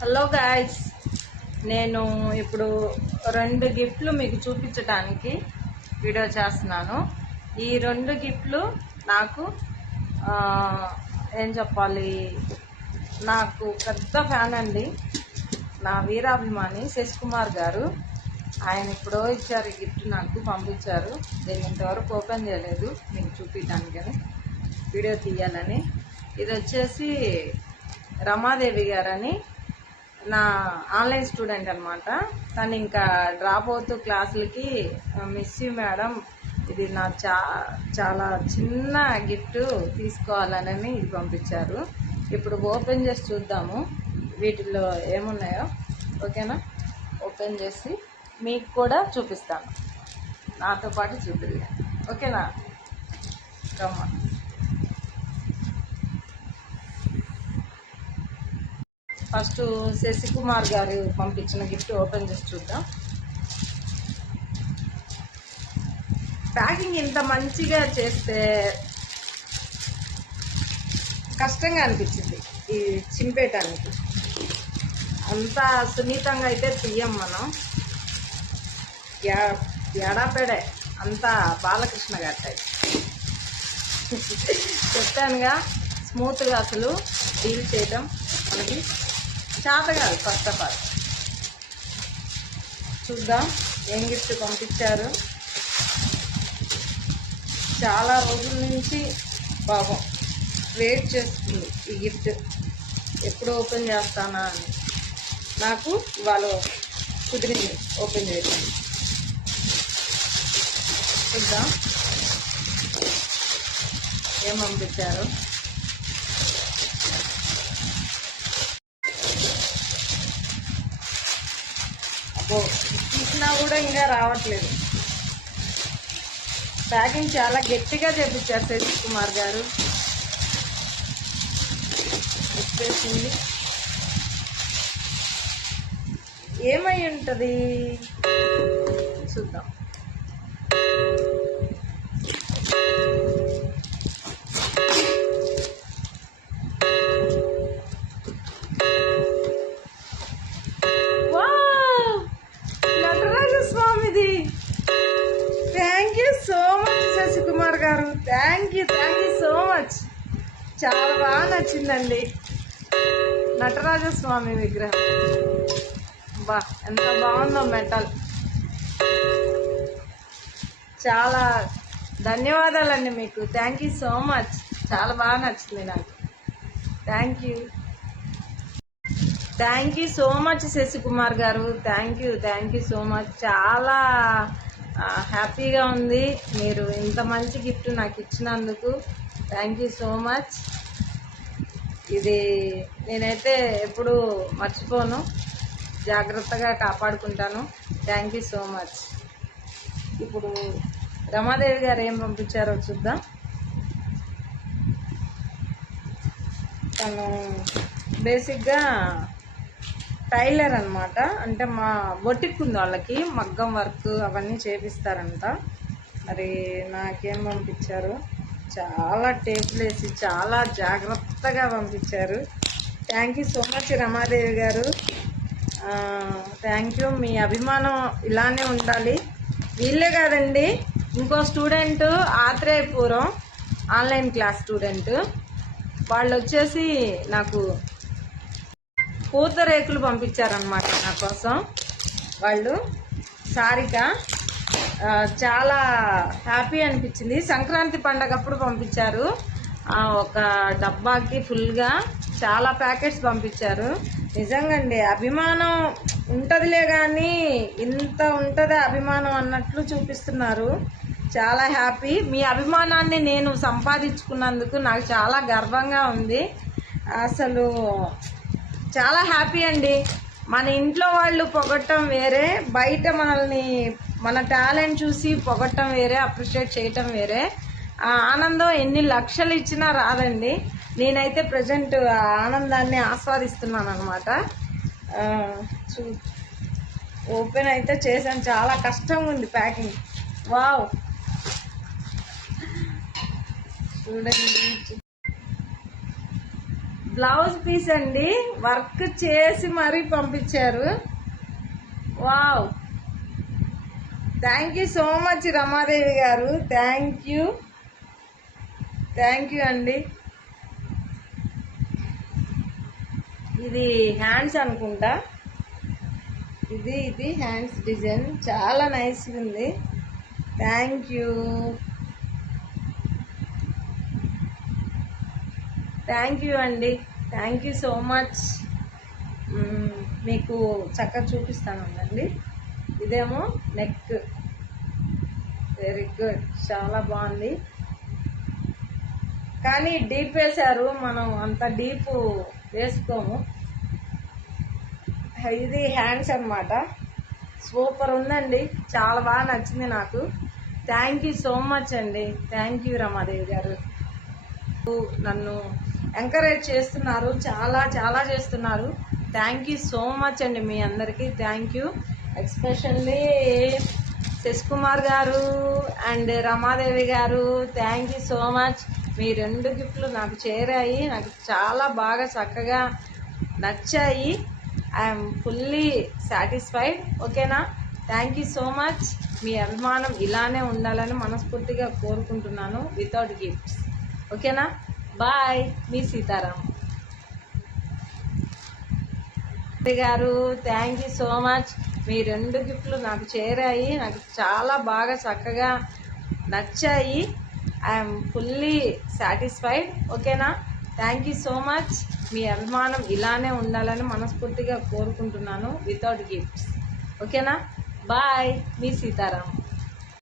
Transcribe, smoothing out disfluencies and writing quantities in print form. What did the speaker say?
Hello guys, నేను ఇప్పుడు 2 గిఫ్ట్లు మీకు చూపించడానికి వీడియో చేస్తున్నాను. ఈ 2 గిఫ్ట్లు నాకు ఏం చెప్పాలి, నాకు పెద్ద ఫ్యాన్ అండి. నా వీరాభిమాని శశికుమార్ గారు. ఆయన ఎప్పుడో ఇచ్చారు ఈ గిఫ్ట్, నాకు పంపించారు. దీన్ని ఇంతవరకు ఓపెన్ చేయలేదు, మీకు చూపించడానికని వీడియో తీయాలని. ఇది వచ్చేసి రమాదేవి గారని నా ఆన్లైన్ స్టూడెంట్ అనమాట. తను ఇంకా డ్రాప్ అవుతూ క్లాసులకి మిస్ యూ మేడం, ఇది నా చాలా చిన్న గిఫ్ట్ తీసుకోవాలని ఇది పంపించారు. ఇప్పుడు ఓపెన్ చేసి చూద్దాము వీటిల్లో ఏమున్నాయో. ఓకేనా? ఓపెన్ చేసి మీకు కూడా చూపిస్తాను, నాతో పాటు చూపిద్దాం. ఓకేనా? రమ్మ. ఫస్ట్ శశికుమార్ గారు పంపించిన గిఫ్ట్ ఓపెన్ చేసి చూద్దాం. ప్యాకింగ్ ఇంత మంచిగా చేస్తే కష్టంగా అనిపించింది ఈ చింపేయటానికి. అంత సున్నితంగా అయితే తీయం మనం, ఎడాపెడే అంతా బాలకృష్ణ గారి చెప్పానుగా, స్మూత్గా అసలు డీల్ చేయడం మనకి చేత కాదు. ఫస్ట్ ఆఫ్ ఆల్ చూద్దాం ఏం గిఫ్ట్ పంపించారు. చాలా రోజుల నుంచి పాపం వెయిట్ చేస్తుంది ఈ గిఫ్ట్, ఎప్పుడు ఓపెన్ చేస్తానా అని. నాకు ఇవాళ కుదిరింది ఓపెన్ చేయడం. చూద్దాం ఏం పంపించారు. అబ్బో, తీసినా కూడా ఇంకా రావట్లేదు. ప్యాకింగ్ చాలా గట్టిగా చేపించారు శశికుమార్ గారు. వచ్చేసింది. ఏమై ఉంటుంది చూద్దాం. స్వామిది. Thank you so much Sasikumar garu, thank you so much. చాలా బాగా నచ్చిందండి నటరాజస్వామి విగ్రహం. బా, ఎంత బాగుందో మెటల్. చాలా ధన్యవాదాలండి మీకు. Thank you so much. చాలా బాగా నచ్చింది నాకు. Thank you so much Sasikumar garu. Thank you so much. చాలా హ్యాపీగా ఉంది మీరు ఇంత మంచి గిఫ్ట్ నాకు ఇచ్చినందుకు. Thank you so much. ఇది నేనైతే ఎప్పుడు మర్చిపోను, జాగ్రత్తగా కాపాడుకుంటాను. Thank you so much. ఇప్పుడు రమాదేవి గారు ఏం పంపించారో చూద్దాం. తను బేసిక్గా టైలర్ అనమాట. అంటే మా బొటిక్ ఉంది వాళ్ళకి, మగ్గం వర్క్ అవన్నీ చేపిస్తారంట. మరి నాకేం పంపించారు, చాలా టేపులు వేసి చాలా జాగ్రత్తగా పంపించారు. Thank you so much Ramadevi garu. Thank you. మీ అభిమానం ఇలానే ఉండాలి. వీళ్ళే కాదండి, ఇంకో student Atreyapuram online class student, వాళ్ళు వచ్చేసి నాకు పూతరేకులు పంపించారనమాట నా కోసం. వాళ్ళు సారిక, చాలా హ్యాపీ అనిపించింది. సంక్రాంతి పండగప్పుడు పంపించారు. ఒక డబ్బాకి ఫుల్గా చాలా ప్యాకెట్స్ పంపించారు. నిజంగా అండి, అభిమానం ఉంటుందిలే కానీ ఇంత ఉంటుంది అభిమానం అన్నట్లు చూపిస్తున్నారు. చాలా హ్యాపీ. మీ అభిమానాన్ని నేను సంపాదించుకున్నందుకు నాకు చాలా గర్వంగా ఉంది. అసలు చాలా హ్యాపీ అండి. మన ఇంట్లో వాళ్ళు పొగట్టం వేరే, బయట మనల్ని మన టాలెంట్ చూసి పొగట్టం వేరే, అప్రిషియేట్ చేయటం వేరే. ఆ ఆనందం ఎన్ని లక్షలు ఇచ్చినా రాదండి. నేనైతే ప్రజెంట్ ఆ ఆనందాన్ని ఆస్వాదిస్తున్నాను అనమాట. ఓపెన్ అయితే చేశాను, చాలా కష్టంగా ఉంది ప్యాకింగ్. వావ్, చూడండి బ్లౌజ్ పీస్ అండి, వర్క్ చేసి మరీ పంపించారు. Wow, thank you so much Ramadevi garu, thank you అండి. ఇది హ్యాండ్స్ అనుకుంటా, ఇది హ్యాండ్స్ డిజైన్ చాలా నైస్గా ఉంది. థ్యాంక్ యూ అండి, థ్యాంక్ యూ సో మచ్. మీకు చక్కగా చూపిస్తాను అండి. ఇదేమో నెక్, వెరీ గుడ్, చాలా బాగుంది. కానీ డీప్ వేశారు, మనం అంత డీప్ వేసుకోము. ఇది హ్యాండ్స్ అన్నమాట. సూపర్ ఉందండి, చాలా బాగా నచ్చింది నాకు. థ్యాంక్ యూ సో మచ్ అండి, థ్యాంక్ యూ రమాదేవి గారు. నన్ను ఎంకరేజ్ చేస్తున్నారు, చాలా చేస్తున్నారు. థ్యాంక్ యూ సో మచ్ అండి మీ అందరికీ, థ్యాంక్ యూ. ఎస్పెషల్లీ శశికుమార్ గారు and Ramadevi garu, thank you so much. మీ 2 గిఫ్ట్లు నాకు చేరాయి, నాకు చాలా బాగా చక్కగా నచ్చాయి. I'm fully satisfied. ఓకేనా? Thank you so much. మీ అభిమానం ఇలానే ఉండాలని మనస్ఫూర్తిగా కోరుకుంటున్నాను, వితౌట్ గిఫ్ట్స్. ఓకేనా? బాయ్, మీ Sitaram garu, thank you so much. మీ 2 గిఫ్ట్లు నాకు చేరాయి, నాకు చాలా బాగా చక్కగా నచ్చాయి. I'm fully satisfied. ఓకేనా? Thank you so much. మీ అభిమానం ఇలానే ఉండాలని మనస్ఫూర్తిగా కోరుకుంటున్నాను, వితౌట్ గిఫ్ట్స్. ఓకేనా? బాయ్, మీ సీతారాం.